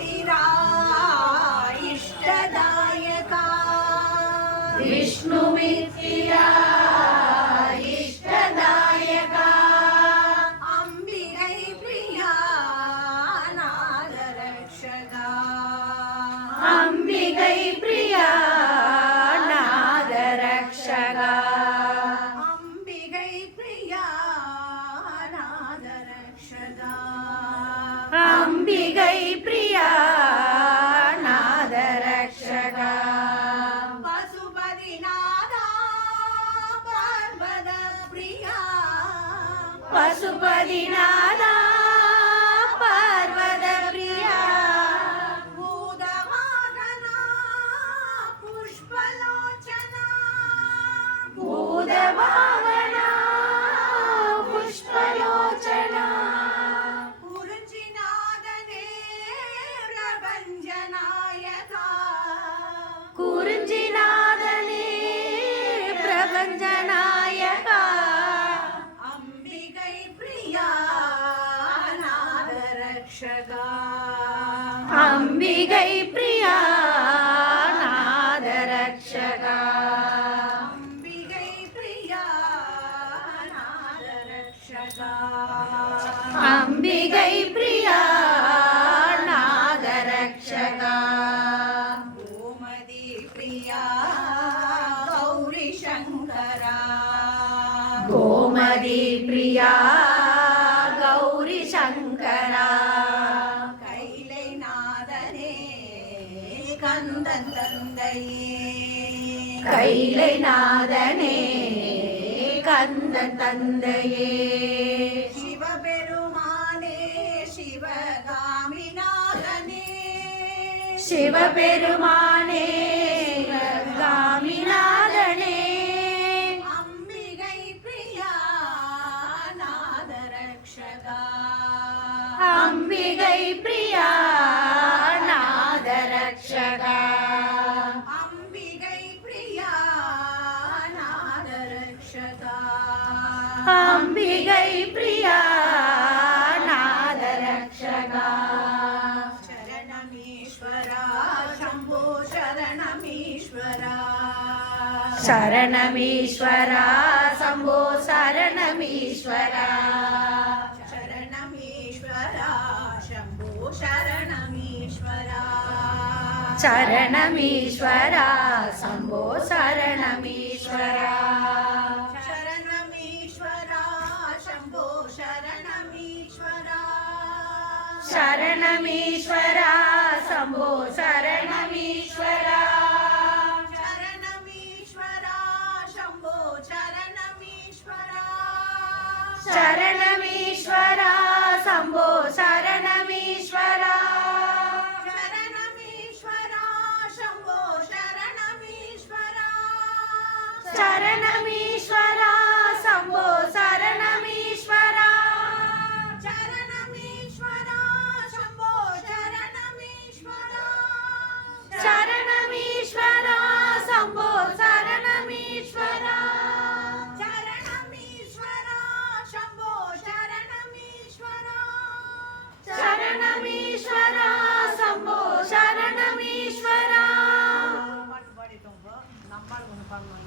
विष्णुमित्रा इष्टदायका विष्णुमित्रा इष्टदायका अंबिकै प्रिया नादरक्षका अंबिकै प्रिया नादरक्षका अंबिकै प्रिया नादरक्षका अंबिकै प्रिया नादरक्षका पशुपतिनादा पर्वत प्रिया पशुपतिनादा पर्वत प्रिया भूतवाहना पुष्पलोचना भूतवाहना पुष्पलोचना कुरुचिनादने प्रभञ्जनायका कुरुञ्जिनादने प्रभञ्जनायका अंबिकै प्रिया नादरक्षका अंबिकै प्रिया नादरक्षका अंबिकै प्रिया नादरक्षका अंबिकै प्रिया नादरक्षका गोमती प्रिया गौरीशङ्करा गोमती प्रिया गौरीशङ्करा கைலைநாதனே கந்தன் தந்தையே கைலைநாதனே கந்தன் தந்தையே சிவபெருமானே சிவகாமிநாதனே சிவபெருமானே காமிநாதனே அம்பிகை பிரியா நாதரக்ஷகா अंबिकै प्रिया नादरक्षका அம்பிகை பிரியா நாதரக்ஷகா अंबिकै प्रिया नादरक्षका शरणमीश्वरा शम्भो शरणमीश्वरा शरणमीश्वरा शम्भो शरणमीश्वरा शरणमीश्वरा शम्भो शरणमीश्वरा शरणमीश्वरा शम्भो शरणमीश्वरा शरणमीश्वरा शम्भो शरणमीश्वरा शरणमीश्वरा